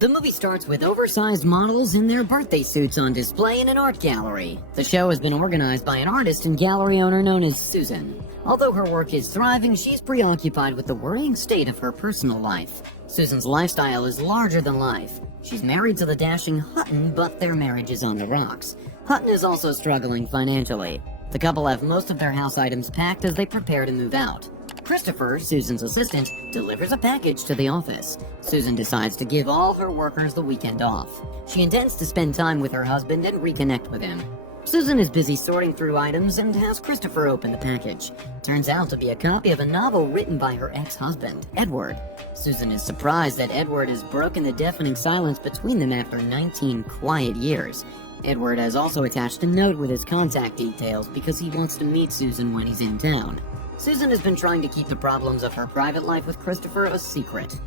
The movie starts with oversized models in their birthday suits on display in an art gallery. The show has been organized by an artist and gallery owner known as Susan. Although her work is thriving, she's preoccupied with the worrying state of her personal life. Susan's lifestyle is larger than life. She's married to the dashing Hutton, but their marriage is on the rocks. Hutton is also struggling financially. The couple have most of their house items packed as they prepare to move out. Christopher, Susan's assistant, delivers a package to the office. Susan decides to give all her workers the weekend off. She intends to spend time with her husband and reconnect with him. Susan is busy sorting through items and has Christopher open the package. Turns out to be a copy of a novel written by her ex-husband, Edward. Susan is surprised that Edward has broken the deafening silence between them after 19 quiet years. Edward has also attached a note with his contact details because he wants to meet Susan when he's in town. Susan has been trying to keep the problems of her private life with Christopher a secret.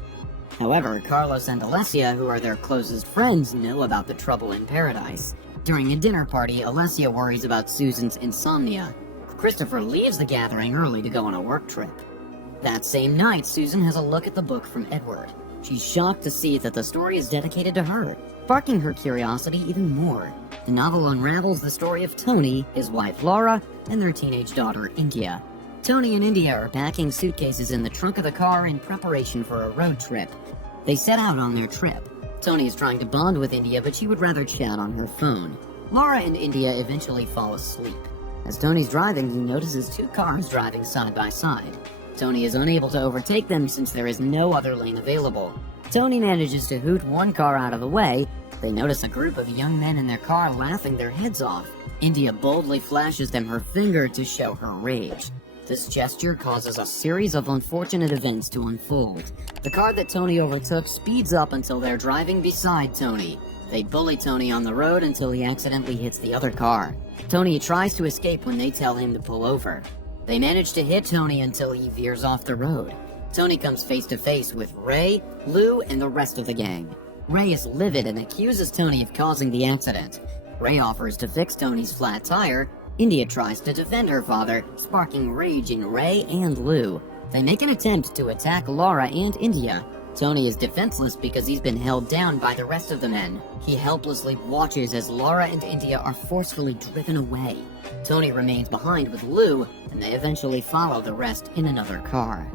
However, Carlos and Alessia, who are their closest friends, know about the trouble in paradise. During a dinner party, Alessia worries about Susan's insomnia. Christopher leaves the gathering early to go on a work trip. That same night, Susan has a look at the book from Edward. She's shocked to see that the story is dedicated to her, sparking her curiosity even more. The novel unravels the story of Tony, his wife Laura, and their teenage daughter India. Tony and India are packing suitcases in the trunk of the car in preparation for a road trip. They set out on their trip. Tony is trying to bond with India, but she would rather chat on her phone. Laura and India eventually fall asleep. As Tony's driving, he notices two cars driving side by side. Tony is unable to overtake them since there is no other lane available. Tony manages to hoot one car out of the way. They notice a group of young men in their car laughing their heads off. India boldly flashes them her finger to show her rage. This gesture causes a series of unfortunate events to unfold. The car that Tony overtook speeds up until they're driving beside Tony. They bully Tony on the road until he accidentally hits the other car. Tony tries to escape when they tell him to pull over. They manage to hit Tony until he veers off the road. Tony comes face to face with Ray, Lou, and the rest of the gang. Ray is livid and accuses Tony of causing the accident. Ray offers to fix Tony's flat tire. India tries to defend her father, sparking rage in Ray and Lou. They make an attempt to attack Laura and India. Tony is defenseless because he's been held down by the rest of the men. He helplessly watches as Laura and India are forcefully driven away. Tony remains behind with Lou, and they eventually follow the rest in another car.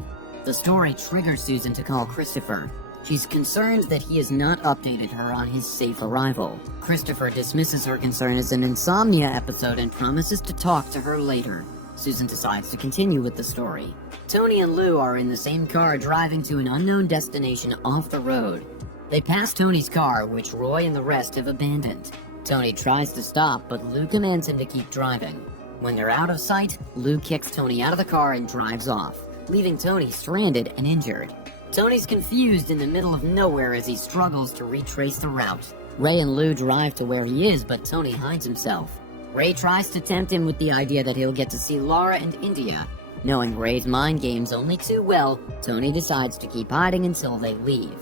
The story triggers Susan to call Christopher. She's concerned that he has not updated her on his safe arrival. Christopher dismisses her concern as an insomnia episode and promises to talk to her later. Susan decides to continue with the story. Tony and Lou are in the same car driving to an unknown destination off the road. They pass Tony's car, which Roy and the rest have abandoned. Tony tries to stop, but Lou commands him to keep driving. When they're out of sight, Lou kicks Tony out of the car and drives off, leaving Tony stranded and injured. Tony's confused in the middle of nowhere as he struggles to retrace the route. Ray and Lou drive to where he is, but Tony hides himself. Ray tries to tempt him with the idea that he'll get to see Laura and India. Knowing Ray's mind games only too well, Tony decides to keep hiding until they leave.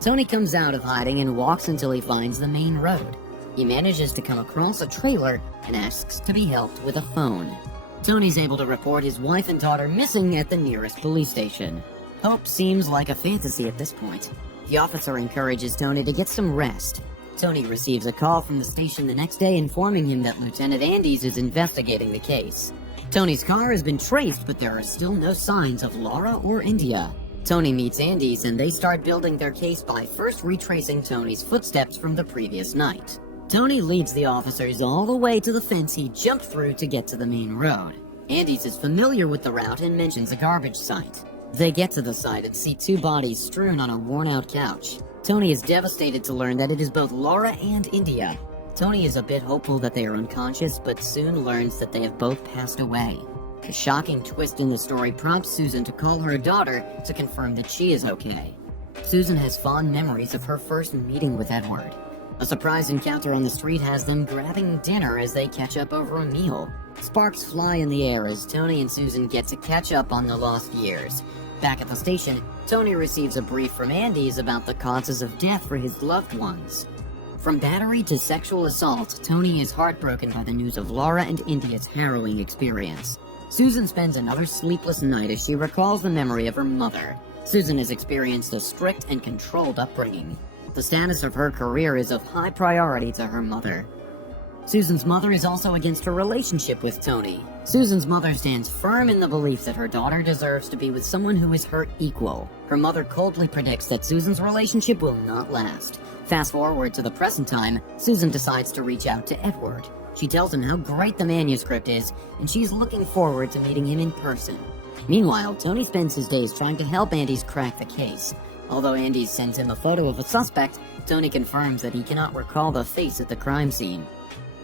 Tony comes out of hiding and walks until he finds the main road. He manages to come across a trailer and asks to be helped with a phone. Tony's able to report his wife and daughter missing at the nearest police station. Hope seems like a fantasy at this point. The officer encourages Tony to get some rest. Tony receives a call from the station the next day informing him that Lieutenant Andes is investigating the case. Tony's car has been traced, but there are still no signs of Laura or India. Tony meets Andes and they start building their case by first retracing Tony's footsteps from the previous night. Tony leads the officers all the way to the fence he jumped through to get to the main road. Andes is familiar with the route and mentions a garbage site. They get to the site and see two bodies strewn on a worn-out couch. Tony is devastated to learn that it is both Laura and India. Tony is a bit hopeful that they are unconscious, but soon learns that they have both passed away. A shocking twist in the story prompts Susan to call her daughter to confirm that she is okay. Susan has fond memories of her first meeting with Edward. A surprise encounter on the street has them grabbing dinner as they catch up over a meal. Sparks fly in the air as Tony and Susan get to catch up on the lost years. Back at the station, Tony receives a brief from Andes about the causes of death for his loved ones. From battery to sexual assault, Tony is heartbroken by the news of Laura and India's harrowing experience. Susan spends another sleepless night as she recalls the memory of her mother. Susan has experienced a strict and controlled upbringing. The status of her career is of high priority to her mother. Susan's mother is also against her relationship with Tony. Susan's mother stands firm in the belief that her daughter deserves to be with someone who is her equal. Her mother coldly predicts that Susan's relationship will not last. Fast forward to the present time, Susan decides to reach out to Edward. She tells him how great the manuscript is, and she's looking forward to meeting him in person. Meanwhile, Tony spends his days trying to help Andes crack the case. Although Andes sends him a photo of a suspect, Tony confirms that he cannot recall the face at the crime scene.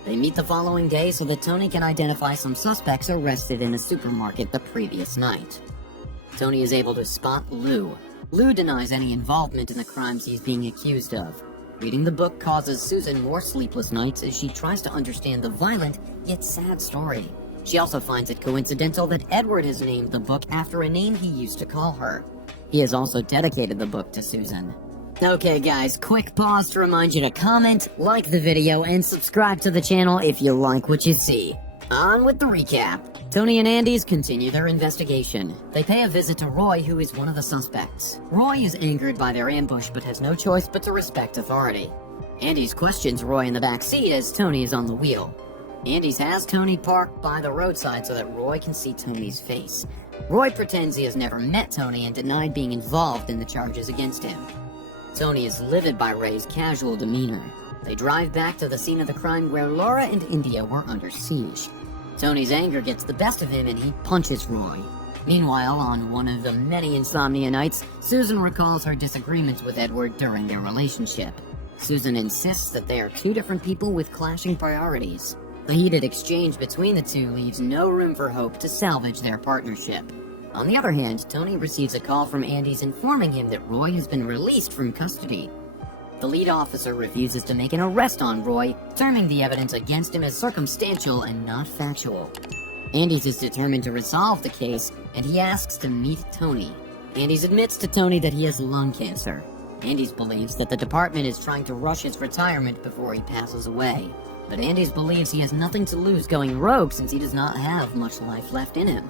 They meet the following day so that Tony can identify some suspects arrested in a supermarket the previous night. Tony is able to spot Lou. Lou denies any involvement in the crimes he's being accused of. Reading the book causes Susan more sleepless nights as she tries to understand the violent, yet sad story. She also finds it coincidental that Edward has named the book after a name he used to call her. He has also dedicated the book to Susan. Okay guys, quick pause to remind you to comment, like the video, and subscribe to the channel if you like what you see. On with the recap. Tony and Andes continue their investigation. They pay a visit to Roy, who is one of the suspects. Roy is angered by their ambush but has no choice but to respect authority. Andes questions Roy in the back seat as Tony is on the wheel. Andes has Tony parked by the roadside so that Roy can see Tony's face. Roy pretends he has never met Tony and denied being involved in the charges against him. Tony is livid by Ray's casual demeanor. They drive back to the scene of the crime where Laura and India were under siege. Tony's anger gets the best of him and he punches Roy. Meanwhile, on one of the many insomnia nights, Susan recalls her disagreements with Edward during their relationship. Susan insists that they are two different people with clashing priorities. The heated exchange between the two leaves no room for hope to salvage their partnership. On the other hand, Tony receives a call from Andes informing him that Roy has been released from custody. The lead officer refuses to make an arrest on Roy, terming the evidence against him as circumstantial and not factual. Andes is determined to resolve the case, and he asks to meet Tony. Andes admits to Tony that he has lung cancer. Andes believes that the department is trying to rush his retirement before he passes away. But Andes believes he has nothing to lose going rogue since he does not have much life left in him.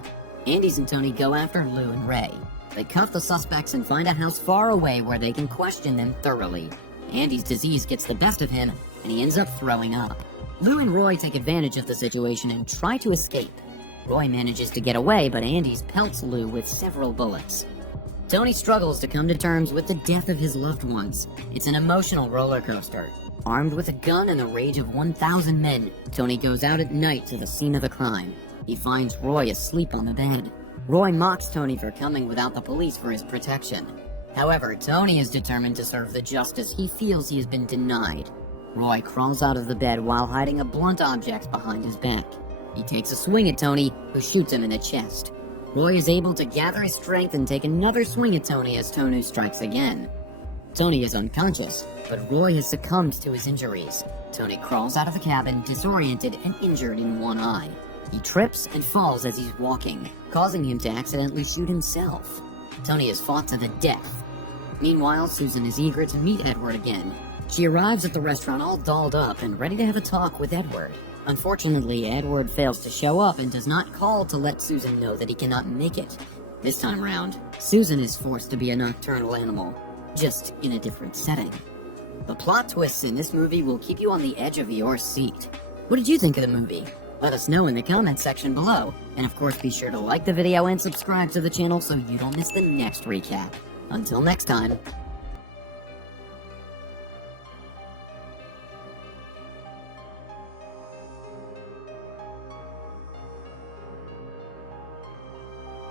Andes and Tony go after Lou and Ray. They cuff the suspects and find a house far away where they can question them thoroughly. Andy's disease gets the best of him, and he ends up throwing up. Lou and Roy take advantage of the situation and try to escape. Roy manages to get away, but Andes pelts Lou with several bullets. Tony struggles to come to terms with the death of his loved ones. It's an emotional roller coaster. Armed with a gun and the rage of 1,000 men, Tony goes out at night to the scene of the crime. He finds Roy asleep on the bed. Roy mocks Tony for coming without the police for his protection. However, Tony is determined to serve the justice he feels he has been denied. Roy crawls out of the bed while hiding a blunt object behind his back. He takes a swing at Tony, who shoots him in the chest. Roy is able to gather his strength and take another swing at Tony as Tony strikes again. Tony is unconscious, but Roy has succumbed to his injuries. Tony crawls out of the cabin, disoriented and injured in one eye. He trips and falls as he's walking, causing him to accidentally shoot himself. Tony is fought to the death. Meanwhile, Susan is eager to meet Edward again. She arrives at the restaurant all dolled up and ready to have a talk with Edward. Unfortunately, Edward fails to show up and does not call to let Susan know that he cannot make it. This time around, Susan is forced to be a nocturnal animal, just in a different setting. The plot twists in this movie will keep you on the edge of your seat. What did you think of the movie? Let us know in the comments section below. And of course, be sure to like the video and subscribe to the channel so you don't miss the next recap. Until next time.